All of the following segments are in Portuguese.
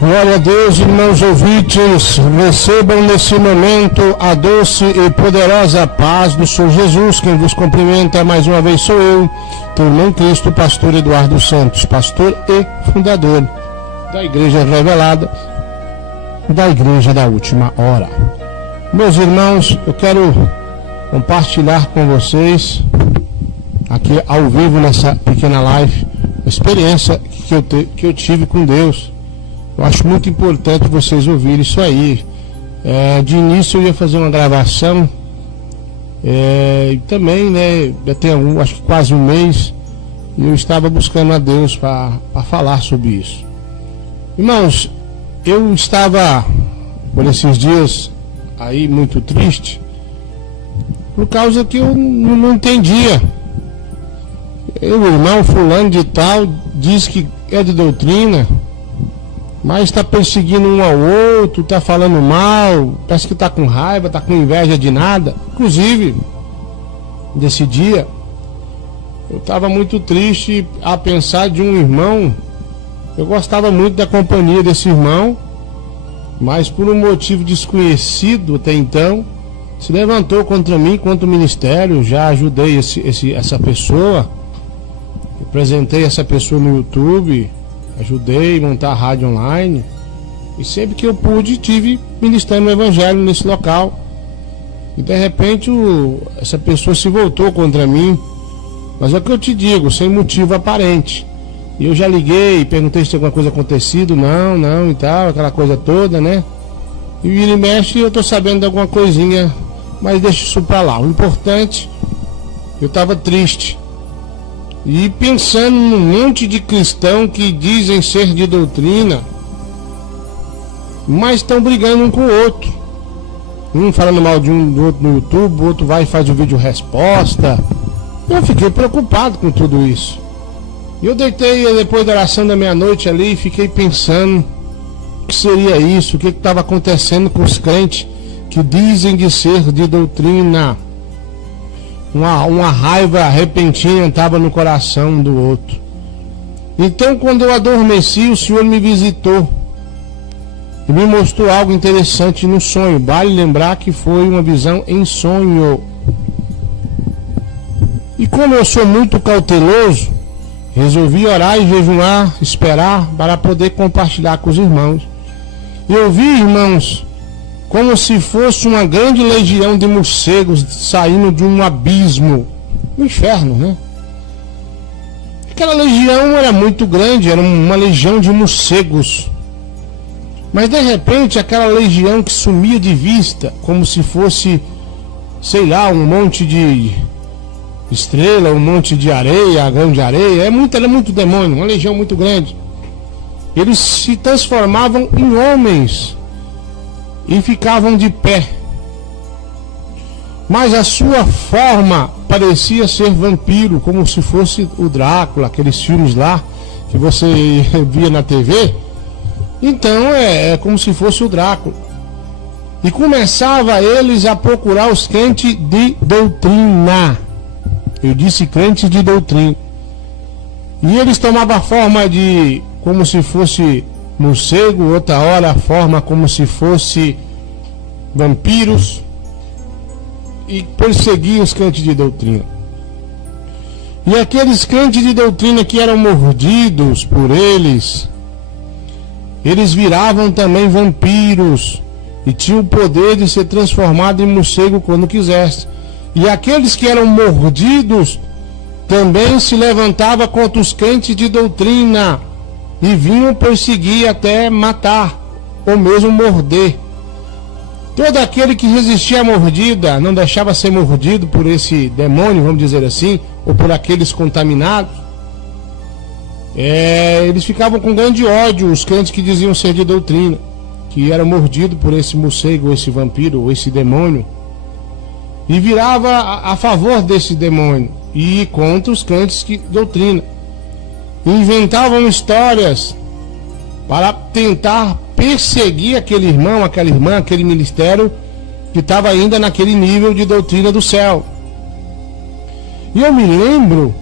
Glória a Deus, irmãos ouvintes, recebam nesse momento a doce e poderosa paz do Senhor Jesus. Quem vos cumprimenta mais uma vez sou eu, teu irmão Cristo, pastor Eduardo Santos, pastor e fundador da Igreja Revelada, da Igreja da Última Hora. Meus irmãos, eu quero compartilhar com vocês, aqui ao vivo nessa pequena live, a experiência que eu tive com Deus. Eu acho muito importante vocês ouvirem isso aí. De início eu ia fazer uma gravação, e também, né, já tem acho que quase um mês, e eu estava buscando a Deus para falar sobre isso. Irmãos, eu estava por esses dias aí muito triste, por causa que eu não entendia. O irmão fulano de tal diz que é de doutrina, mas está perseguindo um ao outro, está falando mal, parece que está com raiva, está com inveja de nada. Inclusive, desse dia, eu estava muito triste a pensar de um irmão. Eu gostava muito da companhia desse irmão, mas por um motivo desconhecido até então, se levantou contra mim, contra o ministério. Já ajudei essa pessoa, apresentei essa pessoa no YouTube, ajudei a montar a rádio online, e sempre que eu pude tive ministrando o evangelho nesse local. E de repente essa pessoa se voltou contra mim, mas é o que eu te digo, sem motivo aparente. E eu já liguei, perguntei se tinha alguma coisa acontecido, não e tal, aquela coisa toda, né? E vira e mexe, eu tô sabendo de alguma coisinha, mas deixa isso pra lá. O importante, eu estava triste e pensando num monte de cristão que dizem ser de doutrina, mas estão brigando um com o outro. Um falando mal de um do outro no YouTube, o outro vai e faz o vídeo resposta. Eu fiquei preocupado com tudo isso. E eu deitei depois da oração da meia-noite ali e fiquei pensando o que seria isso, o que estava acontecendo com os crentes que dizem de ser de doutrina. Uma raiva repentina estava no coração do outro. Então, quando eu adormeci, o Senhor me visitou e me mostrou algo interessante no sonho. Vale lembrar que foi uma visão em sonho. E como eu sou muito cauteloso, resolvi orar e jejuar, esperar para poder compartilhar com os irmãos. Eu vi, irmãos, como se fosse uma grande legião de morcegos saindo de um abismo, um inferno, né? Aquela legião era muito grande, era uma legião de morcegos. Mas de repente aquela legião que sumia de vista, como se fosse, sei lá, um monte de estrela, um monte de areia, grão de areia, era muito demônio, uma legião muito grande. Eles se transformavam em homens e ficavam de pé, mas a sua forma parecia ser vampiro, como se fosse o Drácula, aqueles filmes lá que você via na TV. Então é como se fosse o Drácula. E começava eles a procurar os crentes de doutrina. Eu disse crentes de doutrina. E eles tomavam a forma de como se fosse morcego, outra hora a forma como se fosse vampiros, e perseguiam os crentes de doutrina. E aqueles crentes de doutrina que eram mordidos por eles viravam também vampiros e tinham o poder de ser transformado em morcego quando quisesse. E aqueles que eram mordidos também se levantavam contra os crentes de doutrina e vinham perseguir até matar ou mesmo morder. Todo aquele que resistia à mordida, não deixava ser mordido por esse demônio, vamos dizer assim, ou por aqueles contaminados, eles ficavam com grande ódio, os crentes que diziam ser de doutrina, que eram mordidos por esse morcego, ou esse vampiro, ou esse demônio, e virava a favor desse demônio e contra os crentes de doutrina. Inventavam histórias para tentar perseguir aquele irmão, aquela irmã, aquele ministério que estava ainda naquele nível de doutrina do céu. E eu me lembro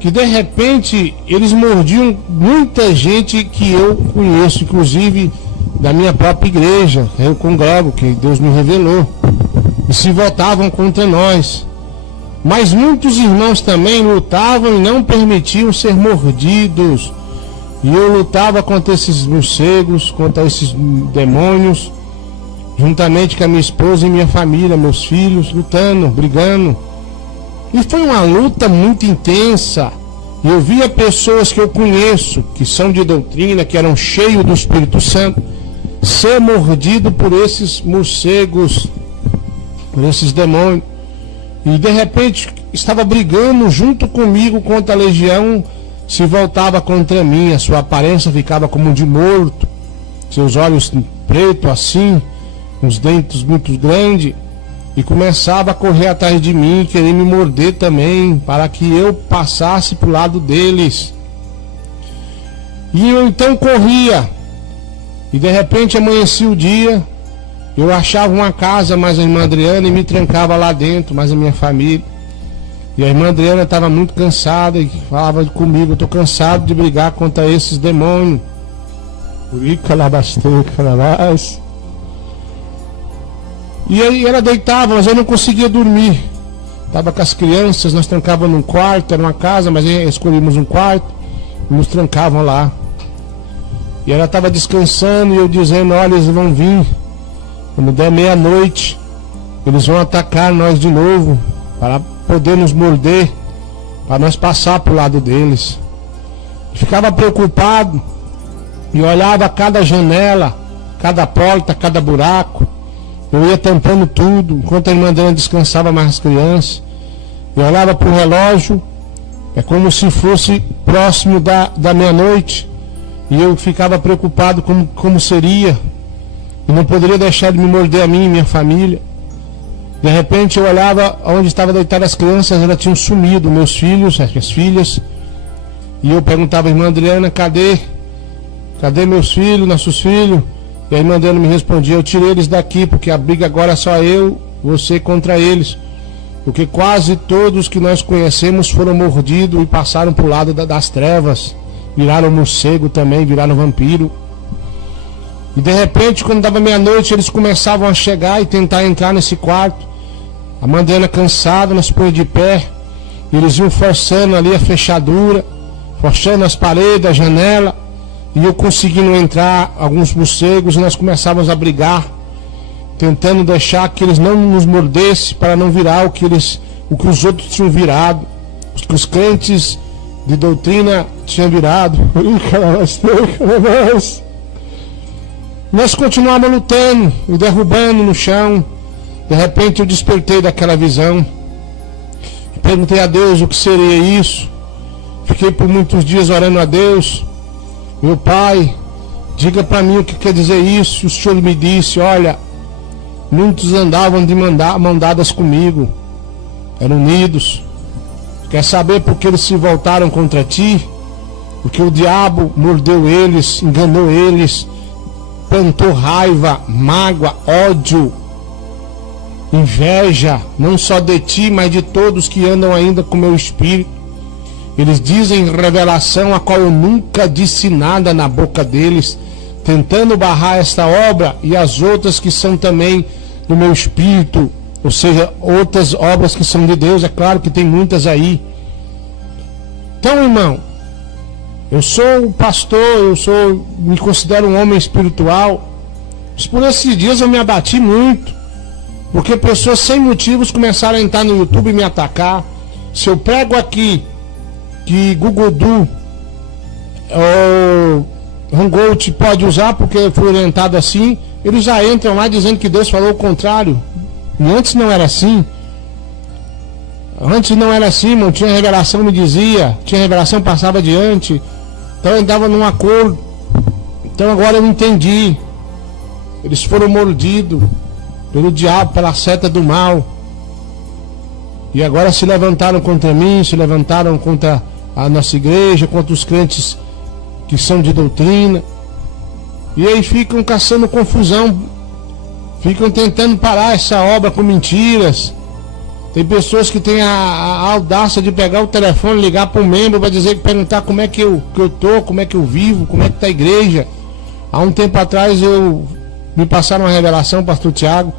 que de repente eles mordiam muita gente que eu conheço, inclusive da minha própria igreja, eu congrego, que Deus me revelou, e se voltavam contra nós. Mas muitos irmãos também lutavam e não permitiam ser mordidos. E eu lutava contra esses morcegos, contra esses demônios, juntamente com a minha esposa e minha família, meus filhos, lutando, brigando. E foi uma luta muito intensa. Eu via pessoas que eu conheço, que são de doutrina, que eram cheios do Espírito Santo, ser mordido por esses morcegos, por esses demônios. E de repente estava brigando junto comigo contra a legião, se voltava contra mim, a sua aparência ficava como de morto, seus olhos pretos assim, os dentes muito grandes, e começava a correr atrás de mim, querer me morder também, para que eu passasse para o lado deles. E eu então corria, e de repente amanhecia o dia, eu achava uma casa, mais a irmã Adriana, e me trancava lá dentro, mais a minha família. E a irmã Adriana estava muito cansada e falava comigo: eu estou cansado de brigar contra esses demônios. E aí ela deitava, mas eu não conseguia dormir. Estava com as crianças, nós trancávamos num quarto, era uma casa, mas escolhemos um quarto e nos trancavam lá. E ela estava descansando e eu dizendo: olha, eles vão vir. Quando der meia-noite, eles vão atacar nós de novo, para poder nos morder, para nós passar para o lado deles. Ficava preocupado e olhava cada janela, cada porta, cada buraco. Eu ia tampando tudo, enquanto a irmã Adriana descansava mais as crianças. Eu olhava para o relógio, é como se fosse próximo da meia-noite, e eu ficava preocupado como seria. E não poderia deixar de me morder a mim e minha família. De repente eu olhava onde estavam deitadas as crianças, elas tinham sumido, meus filhos, as minhas filhas. E eu perguntava à irmã Adriana: cadê meus filhos, nossos filhos? E a irmã Adriana me respondia: eu tirei eles daqui, porque a briga agora é só eu, você contra eles. Porque quase todos que nós conhecemos foram mordidos e passaram para o lado das trevas. Viraram morcego também, viraram vampiro. E de repente, quando dava meia-noite, eles começavam a chegar e tentar entrar nesse quarto. A irmã Adriana cansada, nós põe de pé. E eles iam forçando ali a fechadura, forçando as paredes, a janela. E eu conseguindo entrar, alguns morcegos, e nós começávamos a brigar, tentando deixar que eles não nos mordessem, para não virar o que os outros tinham virado, o que os crentes de doutrina tinham virado. Nós continuávamos lutando e derrubando no chão. De repente eu despertei daquela visão. Perguntei a Deus o que seria isso. Fiquei por muitos dias orando a Deus: meu Pai, diga para mim o que quer dizer isso. O Senhor me disse: olha, muitos andavam de mão dadas comigo, eram unidos. Quer saber por que eles se voltaram contra ti? Porque o diabo mordeu eles, enganou eles, plantou raiva, mágoa, ódio, inveja, não só de ti, mas de todos que andam ainda com meu espírito. Eles dizem revelação a qual eu nunca disse nada na boca deles, tentando barrar esta obra e as outras que são também do meu espírito, ou seja, outras obras que são de Deus. É claro que tem muitas aí. Então, irmão, eu sou pastor, me considero um homem espiritual, mas por esses dias eu me abati muito, porque pessoas sem motivos começaram a entrar no YouTube e me atacar. Se eu prego aqui que Gugudu ou Hangout pode usar porque foi orientado assim, eles já entram lá dizendo que Deus falou o contrário. E antes não era assim. Antes não era assim, irmão. Tinha revelação, me dizia, tinha revelação, passava adiante. Então eu andava num acordo. Então agora eu entendi. Eles foram mordidos pelo diabo, pela seta do mal. E agora se levantaram contra mim, se levantaram contra a nossa igreja, contra os crentes que são de doutrina. E aí ficam caçando confusão, ficam tentando parar essa obra com mentiras. Tem pessoas que têm a audácia de pegar o telefone, ligar para um membro para perguntar como é que eu tô, como é que eu vivo, como é que tá a igreja. Há um tempo atrás me passaram uma revelação, pastor Tiago,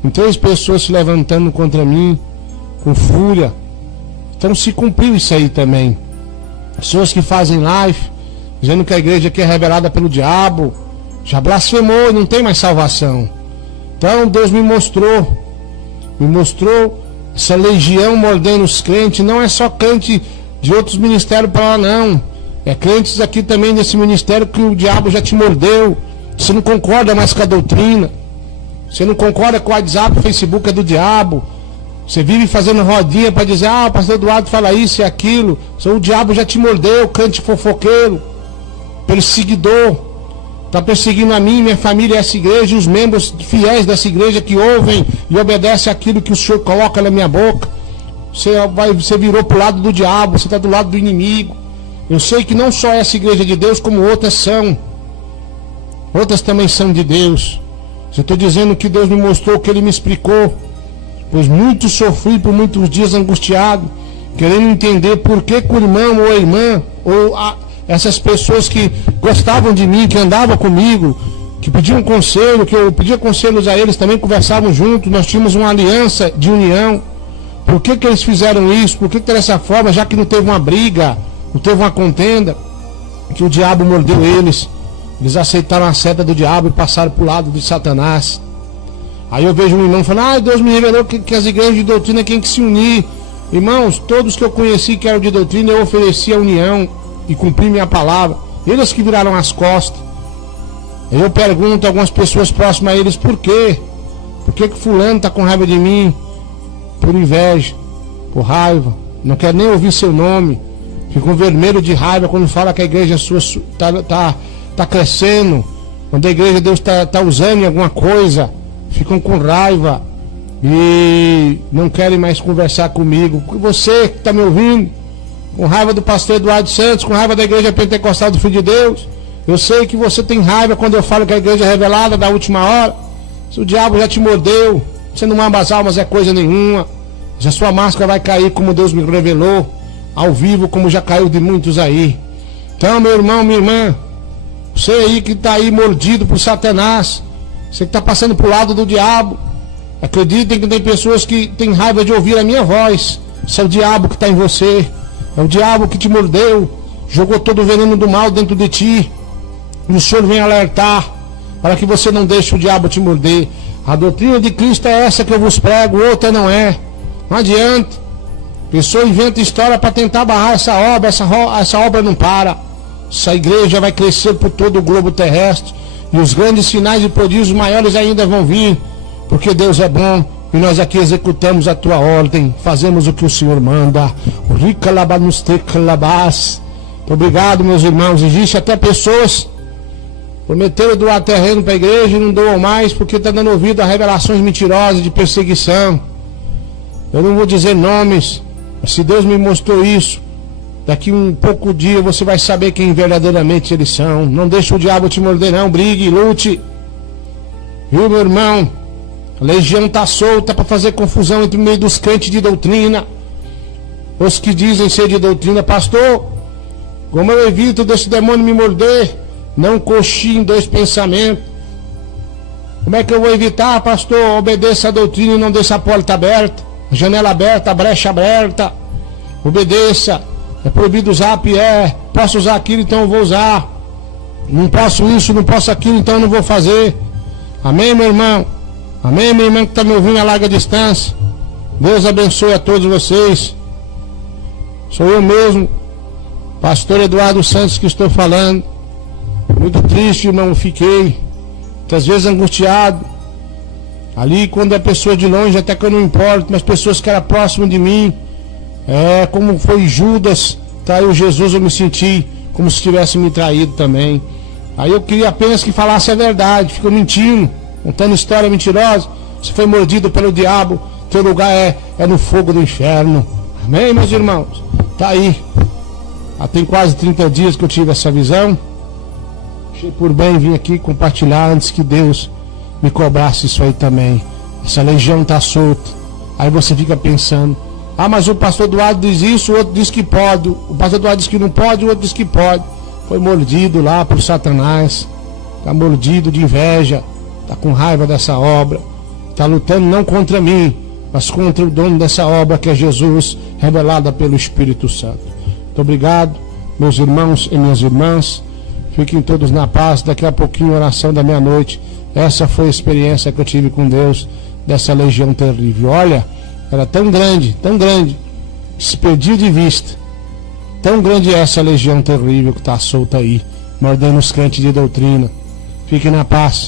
com 3 pessoas se levantando contra mim, com fúria. Então se cumpriu isso aí também. Pessoas que fazem live, dizendo que a igreja aqui é revelada pelo diabo, já blasfemou e não tem mais salvação. Então Deus me mostrou essa legião mordendo os crentes. Não é só crente de outros ministérios para lá, não. É crentes aqui também desse ministério que o diabo já te mordeu. Você não concorda mais com a doutrina. Você não concorda com o WhatsApp, o Facebook é do diabo. Você vive fazendo rodinha para dizer, o pastor Eduardo fala isso e aquilo. O diabo já te mordeu, crente fofoqueiro, perseguidor. Está perseguindo a mim, minha família, essa igreja, os membros fiéis dessa igreja que ouvem e obedecem aquilo que o Senhor coloca na minha boca. Você virou para o lado do diabo, você está do lado do inimigo. Eu sei que não só essa igreja de Deus, como outras são. Outras também são de Deus. Eu estou dizendo que Deus me mostrou, que Ele me explicou. Pois muito sofri por muitos dias angustiado, querendo entender por que o irmão ou a irmã, essas pessoas que gostavam de mim, que andavam comigo, que pediam conselho, que eu pedia conselhos a eles, também conversavam juntos, nós tínhamos uma aliança de união. Por que eles fizeram isso? Por que dessa forma, já que não teve uma briga, não teve uma contenda, que o diabo mordeu eles? Eles aceitaram a seta do diabo e passaram para o lado de Satanás. Aí eu vejo um irmão falando, Deus me revelou que as igrejas de doutrina têm que se unir. Irmãos, todos que eu conheci que eram de doutrina, eu ofereci a união e cumpri minha palavra. Eles que viraram as costas. Eu pergunto a algumas pessoas próximas a eles, por quê? Por que fulano está com raiva de mim? Por inveja, por raiva, não quer nem ouvir seu nome. Ficam vermelho de raiva quando fala que a igreja sua tá crescendo, quando a igreja de Deus tá usando em alguma coisa. Ficam com raiva e não querem mais conversar comigo. Você que está me ouvindo, com raiva do pastor Eduardo Santos, com raiva da igreja pentecostal do Filho de Deus, eu sei que você tem raiva quando eu falo que a igreja é revelada da última hora. Se o diabo já te mordeu, você não ama as almas é coisa nenhuma. Se a sua máscara vai cair como Deus me revelou, ao vivo, como já caiu de muitos aí. Então, meu irmão, minha irmã, você aí que está aí mordido por Satanás, você que está passando para o lado do diabo, acreditem que tem pessoas que têm raiva de ouvir a minha voz. Isso é o diabo que está em você. É o diabo que te mordeu, jogou todo o veneno do mal dentro de ti. E o Senhor vem alertar para que você não deixe o diabo te morder. A doutrina de Cristo é essa que eu vos prego, outra não é. Não adianta. A pessoa inventa história para tentar barrar essa obra. Essa obra não para. Essa igreja vai crescer por todo o globo terrestre. E os grandes sinais e prodígios maiores ainda vão vir, porque Deus é bom e nós aqui executamos a tua ordem, fazemos o que o Senhor manda. Obrigado, meus irmãos. Existe até pessoas prometeram doar terreno para a igreja e não doam mais porque está dando ouvido a revelações mentirosas de perseguição. Eu não vou dizer nomes, mas se Deus me mostrou isso, daqui um pouco dia você vai saber quem verdadeiramente eles são. Não deixe o diabo te morder, não. Brigue, lute. Viu, meu irmão? A legião está solta para fazer confusão entre o meio dos crentes de doutrina. Os que dizem ser de doutrina. Pastor, como eu evito desse demônio me morder? Não coxie em 2 pensamentos. Como é que eu vou evitar, pastor? Obedeça a doutrina e não deixe a porta aberta, a janela aberta, a brecha aberta. Obedeça. É proibido usar, posso usar aquilo, então eu vou usar. Não posso isso, não posso aquilo, então eu não vou fazer. Amém, meu irmão? Amém, minha irmã que está me ouvindo a larga distância? Deus abençoe a todos vocês. Sou eu mesmo, pastor Eduardo Santos, que estou falando. Muito triste, irmão, fiquei. Muitas vezes angustiado. Ali, quando é pessoa de longe, até que eu não importo, mas pessoas que eram próximas de mim. Como foi Judas, traiu Jesus, eu me senti como se tivesse me traído também. Aí eu queria apenas que falasse a verdade, ficou mentindo, contando história mentirosa. Você foi mordido pelo diabo, teu lugar é no fogo do inferno. Amém, meus irmãos? Tá aí. Tem quase 30 dias que eu tive essa visão. Achei por bem vir aqui compartilhar antes que Deus me cobrasse isso aí também. Essa legião tá solta. Aí você fica pensando, ah, mas o pastor Eduardo diz isso, o outro diz que pode, o pastor Eduardo diz que não pode, o outro diz que pode. Foi mordido lá por Satanás, está mordido de inveja, está com raiva dessa obra, está lutando não contra mim, mas contra o dono dessa obra, que é Jesus, revelada pelo Espírito Santo. Muito obrigado, meus irmãos e minhas irmãs, fiquem todos na paz. Daqui a pouquinho, oração da meia-noite. Essa foi a experiência que eu tive com Deus, dessa legião terrível. Olha, era tão grande, se perdia de vista. Tão grande é essa legião terrível que está solta aí, mordendo os crentes de doutrina. Fiquem na paz.